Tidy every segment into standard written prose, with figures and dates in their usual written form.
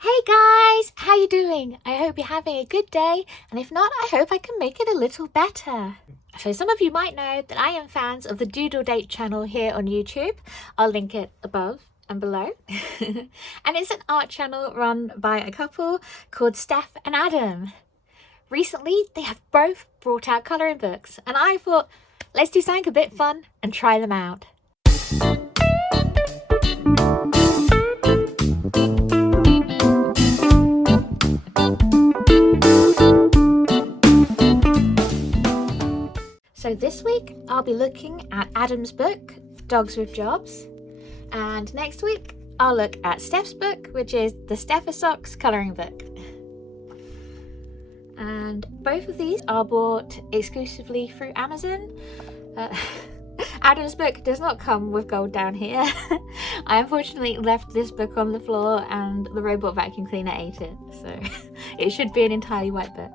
Hey guys, how you doing? I hope you're having a good day, and if not, I hope I can make it a little better. So some of you might know that I am fans of the Doodle Date channel here on YouTube. I'll link it above and below. And it's an art channel run by a couple called Steph and Adam. Recently, they have both brought out colouring books, and I thought, let's do something a bit fun and try them out. So this week I'll be looking at Adam's book, Dogs with Jobs, and next week I'll look at Steph's book, which is the Stephisocks colouring book. And both of these are bought exclusively through Amazon. Adam's book does not come with gold down here. I unfortunately left this book on the floor and the robot vacuum cleaner ate it, so it should be an entirely white book.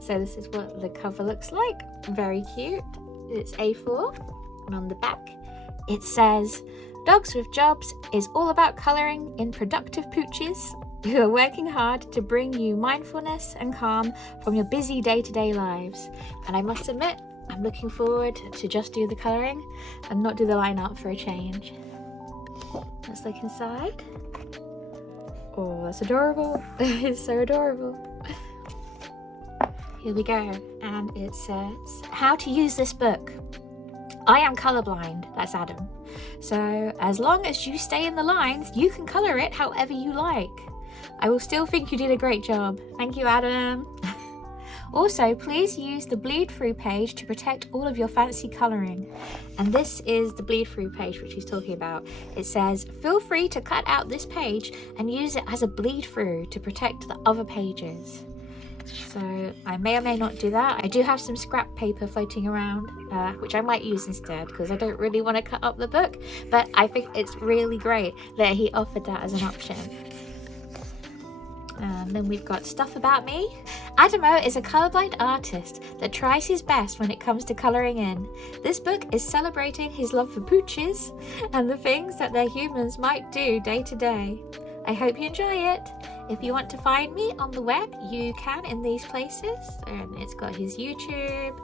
So this is what the cover looks like. Very cute. It's A4, and on the back it says, Dogs with Jobs is all about colouring in productive pooches who are working hard to bring you mindfulness and calm from your busy day-to-day lives. And I must admit, I'm looking forward to just do the colouring and not do the line art for a change. Let's look inside. Oh, that's adorable. It's so adorable. Here we go, and it says, how to use this book. I am colourblind, that's Adam. So as long as you stay in the lines, you can colour it however you like. I will still think you did a great job. Thank you, Adam. Also, please use the bleed through page to protect all of your fancy colouring. And this is the bleed through page which he's talking about. It says, feel free to cut out this page and use it as a bleed through to protect the other pages. So I may or may not do that. I do have some scrap paper floating around, which I might use instead because I don't really want to cut up the book, but I think it's really great that he offered that as an option. And then we've got stuff about me. Adamo is a colourblind artist that tries his best when it comes to colouring in. This book is celebrating his love for pooches and the things that their humans might do day to day. I hope you enjoy it. If you want to find me on the web, you can in these places. And it's got his YouTube,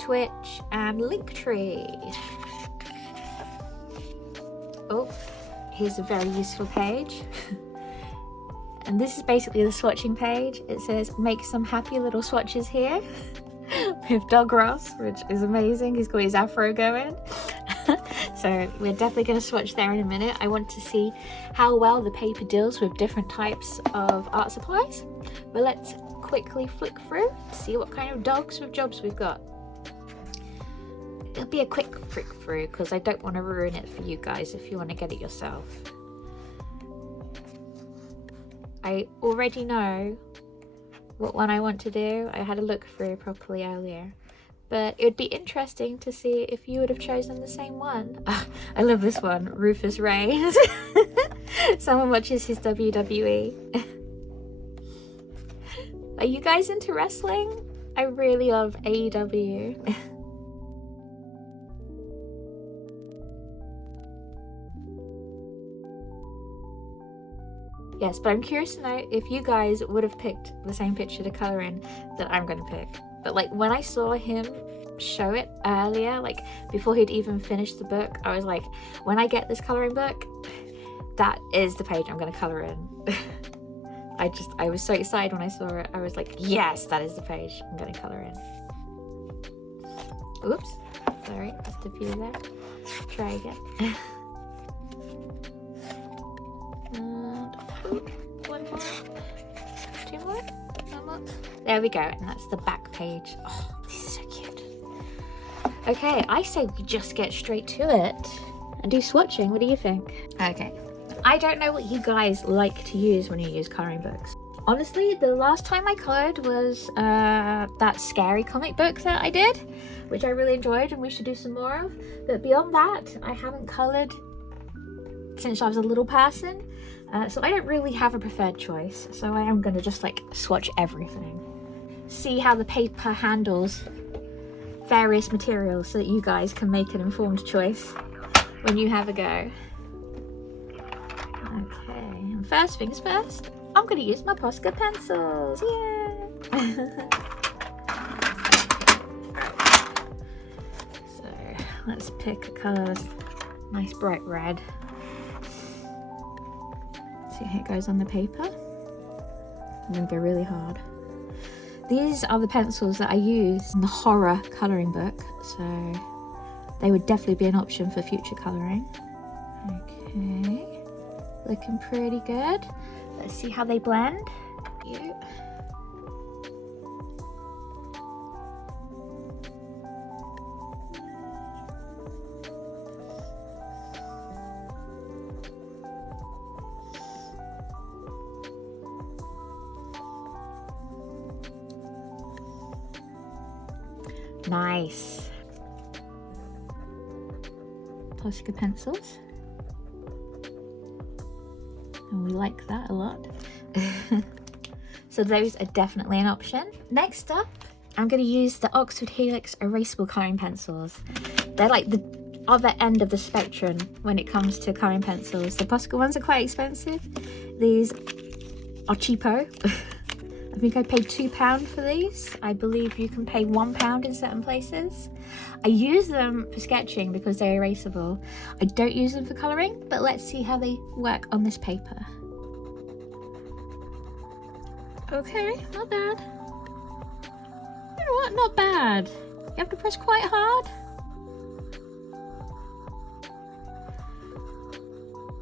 Twitch, and Linktree. Oh, here's a very useful page. And this is basically the swatching page. It says, make some happy little swatches here. With Dog Ross, which is amazing. He's got his afro going. So we're definitely going to swatch there in a minute. I want to see how well the paper deals with different types of art supplies. But let's quickly flick through to see what kind of dogs with jobs we've got. It'll be a quick flick through because I don't want to ruin it for you guys if you want to get it yourself. I already know what one I want to do. I had a look through properly earlier. But it would be interesting to see if you would have chosen the same one. Oh, I love this one, Rufus Reigns. Someone watches his WWE. Are you guys into wrestling? I really love AEW. Yes, but I'm curious to know if you guys would have picked the same picture to colour in that I'm going to pick. But like when I saw him show it earlier, like before he'd even finished the book, I was like, when I get this colouring book, that is the page I'm going to colour in. I was so excited when I saw it. I was like, yes, that is the page I'm going to colour in. Oops, sorry, just a few there. Try again. One more, two more, one more. There we go, and that's the back page. Oh, this is so cute. Okay, I say we just get straight to it and do swatching. What do you think? Okay, I don't know what you guys like to use when you use colouring books. Honestly, the last time I coloured was that scary comic book that I did, which I really enjoyed and we should do some more of. But beyond that, I haven't coloured since I was a little person. So I don't really have a preferred choice, so I am going to just like swatch everything. See how the paper handles various materials so that you guys can make an informed choice when you have a go. Okay, and first things first, I'm gonna use my Posca pencils. Yeah. So let's pick a colour, nice bright red. See how it goes on the paper. I'm gonna go really hard. These are the pencils that I use in the horror colouring book, so they would definitely be an option for future colouring. Okay, looking pretty good. Let's see how they blend. Cute. Nice. Posca pencils. And we like that a lot. So those are definitely an option. Next up, I'm going to use the Oxford Helix erasable colouring pencils. They're like the other end of the spectrum when it comes to colouring pencils. The Posca ones are quite expensive. These are cheapo. I think I paid £2 for these. I believe you can pay £1 in certain places. I use them for sketching because they're erasable. I don't use them for colouring, but let's see how they work on this paper. Okay, not bad. You know what, not bad. You have to press quite hard.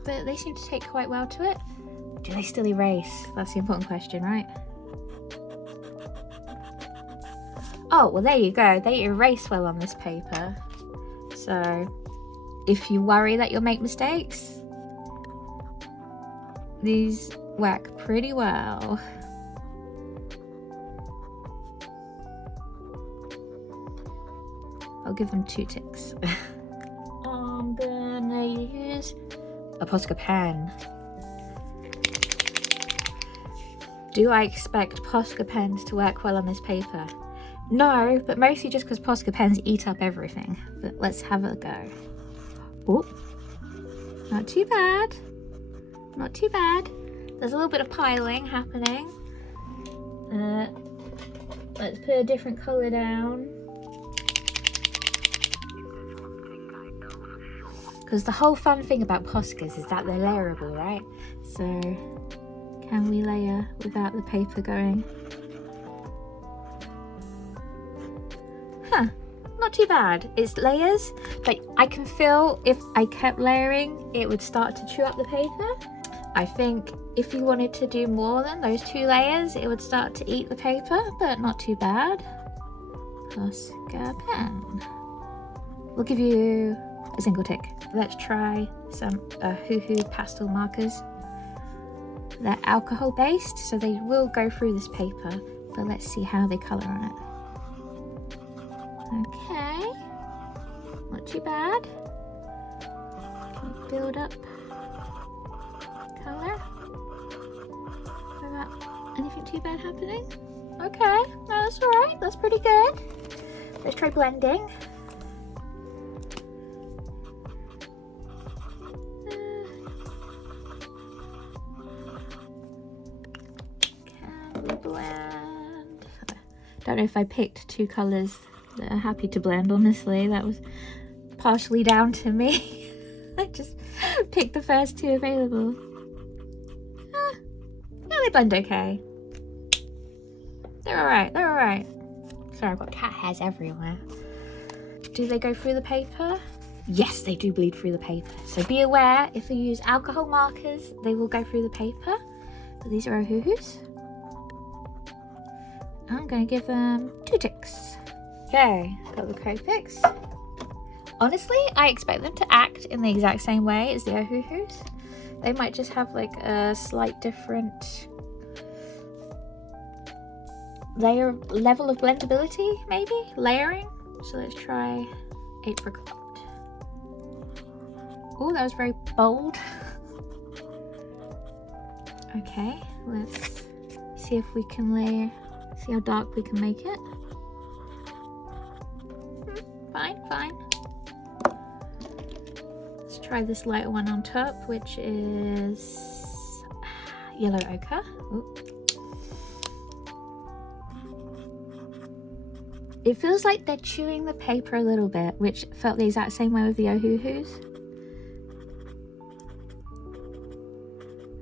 But they seem to take quite well to it. Do they still erase? That's the important question, right? Oh, well there you go. They erase well on this paper. So if you worry that you'll make mistakes, these work pretty well. I'll give them 2 ticks. I'm gonna use a Posca pen. Do I expect Posca pens to work well on this paper? No, but mostly just because Posca pens eat up everything. But let's have a go. Oh, not too bad. Not too bad. There's a little bit of piling happening. Let's put a different colour down. Because the whole fun thing about Poscas is that they're layerable, right? So, can we layer without the paper going? Huh, not too bad. It's layers, but I can feel if I kept layering, it would start to chew up the paper. I think if you wanted to do more than those 2 layers, it would start to eat the paper, but not too bad. Posca pen. We'll give you a single tick. Let's try some Hoo Hoo pastel markers. They're alcohol based, so they will go through this paper, but let's see how they colour on it. Okay, not too bad. Can you build up colour without anything too bad happening? Okay, no, that's alright, that's pretty good. Let's try blending. Blend. Don't know if I picked 2 colours that are happy to blend, honestly. That was partially down to me. I just picked the first 2 available. Yeah, they blend okay. They're alright, they're alright. Sorry, I've got cat hairs everywhere. Do they go through the paper? Yes, they do bleed through the paper. So be aware, if you use alcohol markers, they will go through the paper. But these are our hoo-hoos. I'm going to give them 2 ticks. Okay, got the Copics. Honestly, I expect them to act in the exact same way as the Ohuhus. They might just have like a slight different level of blendability, maybe? Layering? So let's try apricot. Oh, that was very bold. Okay, let's see if we can layer. See how dark we can make it. Fine, fine. Let's try this lighter one on top, which is yellow ochre. Ooh. It feels like they're chewing the paper a little bit, which felt the exact same way with the Ohuhus.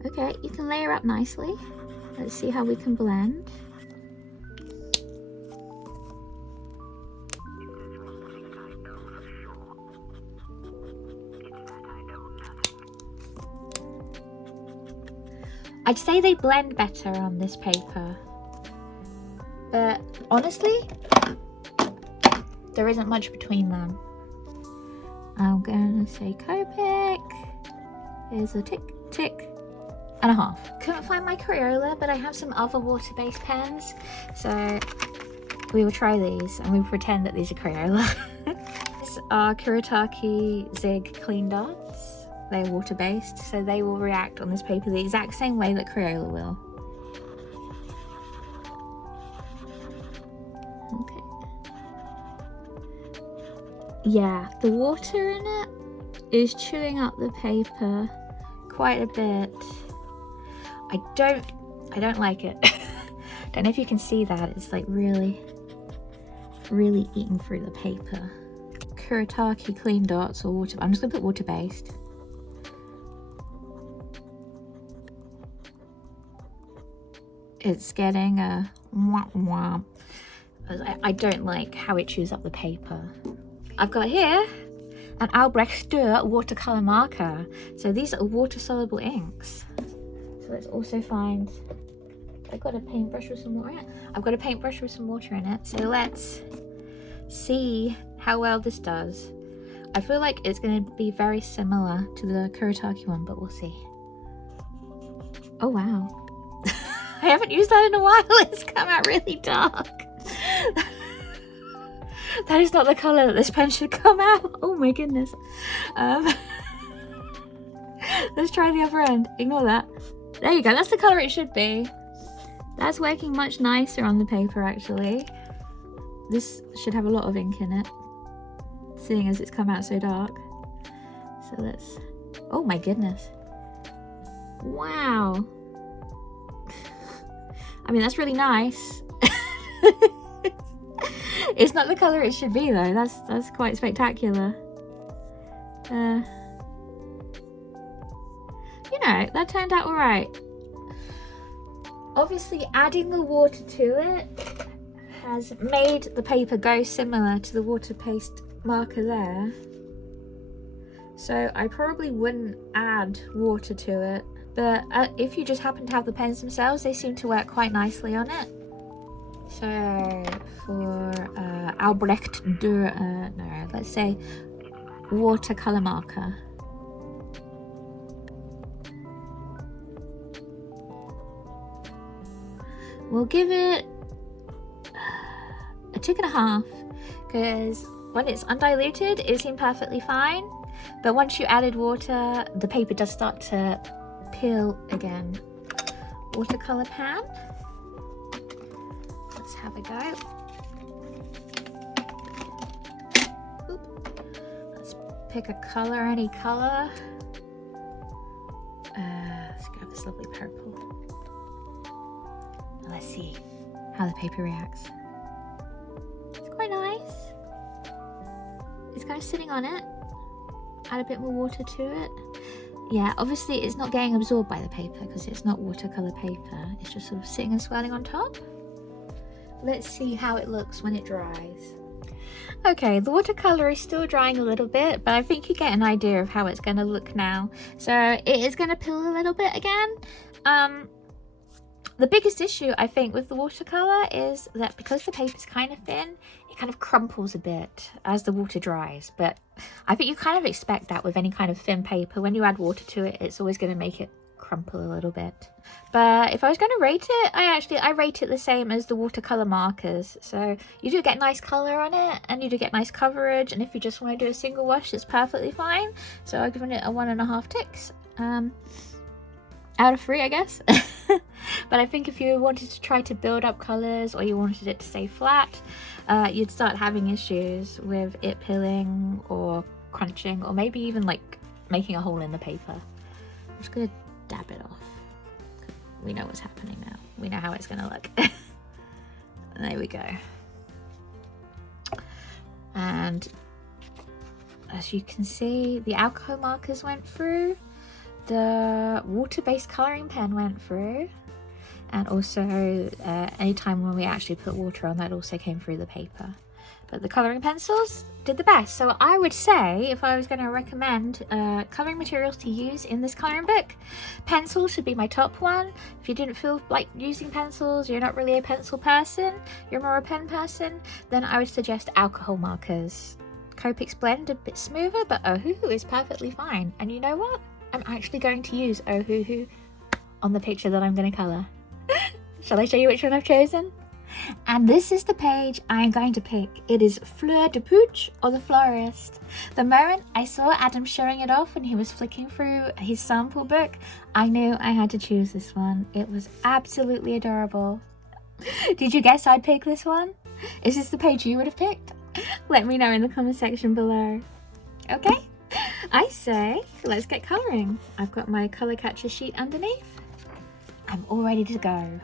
Okay, you can layer up nicely. Let's see how we can blend. I'd say they blend better on this paper, but honestly, there isn't much between them. I'm gonna say Copic. Here's a tick, tick, and a half. Couldn't find my Crayola, but I have some other water-based pens, so we will try these and we pretend that these are Crayola. These are Kuretake Zig Clean Dots. They're water-based, so they will react on this paper the exact same way that Crayola will. Okay. Yeah, the water in it is chewing up the paper quite a bit. I don't like it. Don't know if you can see that. It's like really eating through the paper. Kuretake Clean Dots or water. I'm just gonna put water-based. It's getting a womp womp. I don't like how it chews up the paper. I've got here an Albrecht Dürer watercolor marker. So these are water-soluble inks. So let's also find, I've got a paintbrush with some water in it. I've got a paintbrush with some water in it. So let's see how well this does. I feel like it's going to be very similar to the Kuretake one, but we'll see. Oh wow. I haven't used that in a while. It's come out really dark. That is not the colour that this pen should come out. Oh my goodness. Let's try the other end. Ignore that. There you go. That's the colour it should be. That's working much nicer on the paper actually. This should have a lot of ink in it, seeing as it's come out so dark. So let's... Oh my goodness. Wow. I mean, that's really nice. It's not the colour it should be though. That's quite spectacular. You know, that turned out alright. Obviously adding the water to it has made the paper go similar to the water-based marker there. So I probably wouldn't add water to it. But if you just happen to have the pens themselves, they seem to work quite nicely on it. So for Albrecht Dürer, no, let's say watercolor marker. We'll give it a 2.5 because when it's undiluted, it seemed perfectly fine. But once you added water, the paper does start to peel again. Watercolor pan. Let's have a go. Oop. Let's pick a color, any color. Let's grab this lovely purple. Let's see how the paper reacts. It's quite nice. It's kind of sitting on it. Add a bit more water to it. Yeah, obviously it's not getting absorbed by the paper because it's not watercolor paper. It's just sort of sitting and swirling on top. Let's see how it looks when it dries. Okay, the watercolor is still drying a little bit, but I think you get an idea of how it's going to look now. So it is going to peel a little bit again. The biggest issue I think with the watercolor is that because the paper is kind of thin, it kind of crumples a bit as the water dries. But I think you kind of expect that with any kind of thin paper. When you add water to it, it's always going to make it crumple a little bit. But if I was going to rate it, I rate it the same as the watercolor markers. So you do get nice color on it and you do get nice coverage, and if you just want to do a single wash, it's perfectly fine. So I've given it a 1.5 ticks out of 3, I guess. But I think if you wanted to try to build up colors or you wanted it to stay flat, you'd start having issues with it peeling or crunching, or maybe even like making a hole in the paper. I'm just gonna dab it off. we know what's happening now. We know how it's gonna look. There we go. And as you can see, the alcohol markers went through, the water-based colouring pen went through, and also anytime when we actually put water on, that also came through the paper. But the colouring pencils did the best. So I would say, if I was going to recommend colouring materials to use in this colouring book, pencils should be my top one. If you didn't feel like using pencils, you're not really a pencil person, you're more a pen person, then I would suggest alcohol markers. Copics blend a bit smoother, but Ohuhu is perfectly fine. And you know what? I'm actually going to use Ohuhu on the picture that I'm going to colour. Shall I show you which one I've chosen? And this is the page I'm going to pick. It is Fleur de Pooch, or the Florist. The moment I saw Adam showing it off when he was flicking through his sample book, I knew I had to choose this one. It was absolutely adorable. Did you guess I'd pick this one? Is this the page you would have picked? Let me know in the comment section below. Okay, I say let's get colouring. I've got my colour catcher sheet underneath. I'm all ready to go.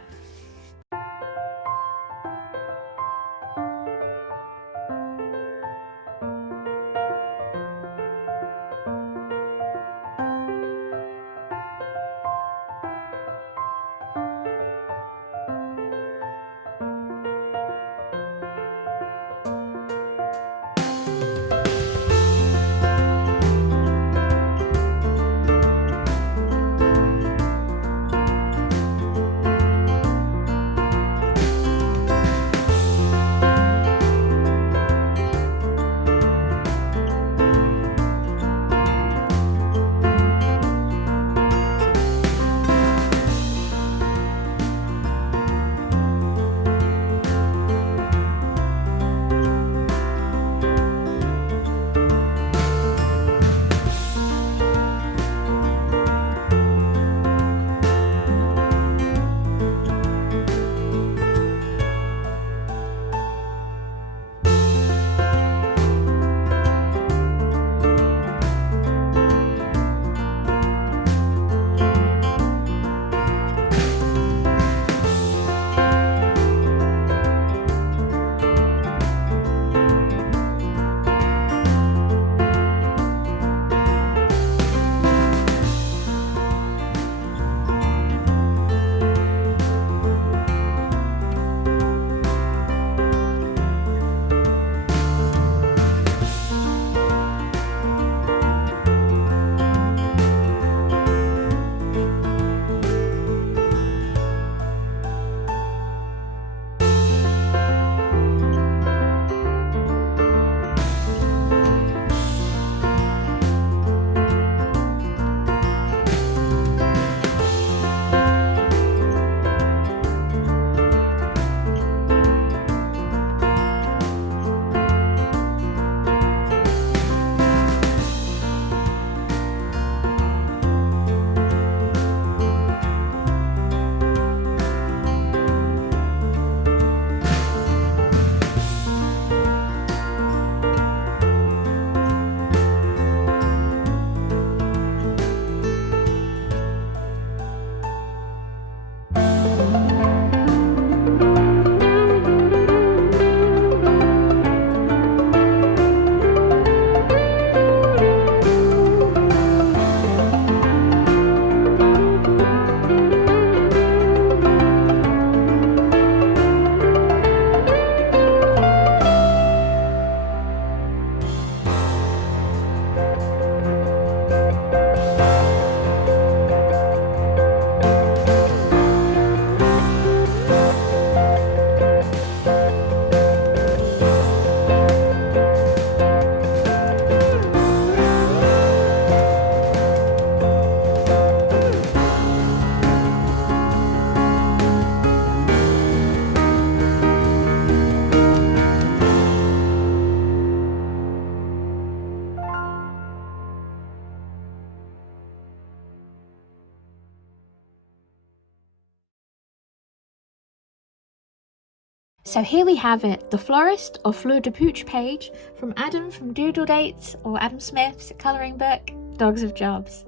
So here we have it, the Florist or Fleur de Pooch page from Adam from Doodle Dates or Adam Smith's colouring book, Dogs of Jobs.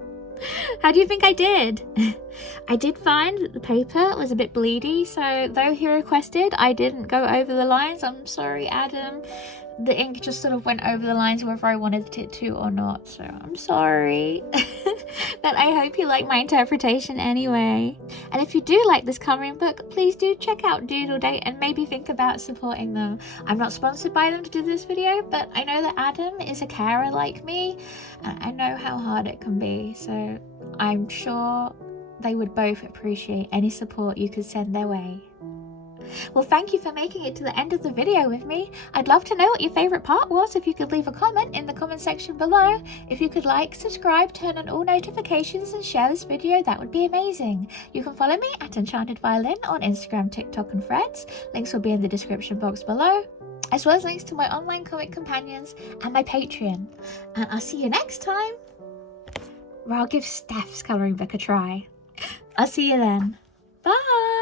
How do you think I did? I did find that the paper was a bit bleedy, so though he requested I didn't go over the lines, I'm sorry, Adam. The ink just sort of went over the lines whether I wanted it to or not, so I'm sorry. But I hope you like my interpretation anyway. And if you do like this coloring book, please do check out Doodle and maybe think about supporting them. I'm not sponsored by them to do this video, but I know that Adam is a carer like me, and I know how hard it can be, so I'm sure they would both appreciate any support you could send their way. Well, thank you for making it to the end of the video with me. I'd love to know what your favourite part was. If you could leave a comment in the comment section below. If you could like, subscribe, turn on all notifications and share this video, that would be amazing. You can follow me at Enchanted Violin on Instagram, TikTok and Threads. Links will be in the description box below, as well as links to my online comic companions and my Patreon. And I'll see you next time, where I'll give Steph's colouring book a try. I'll see you then. Bye!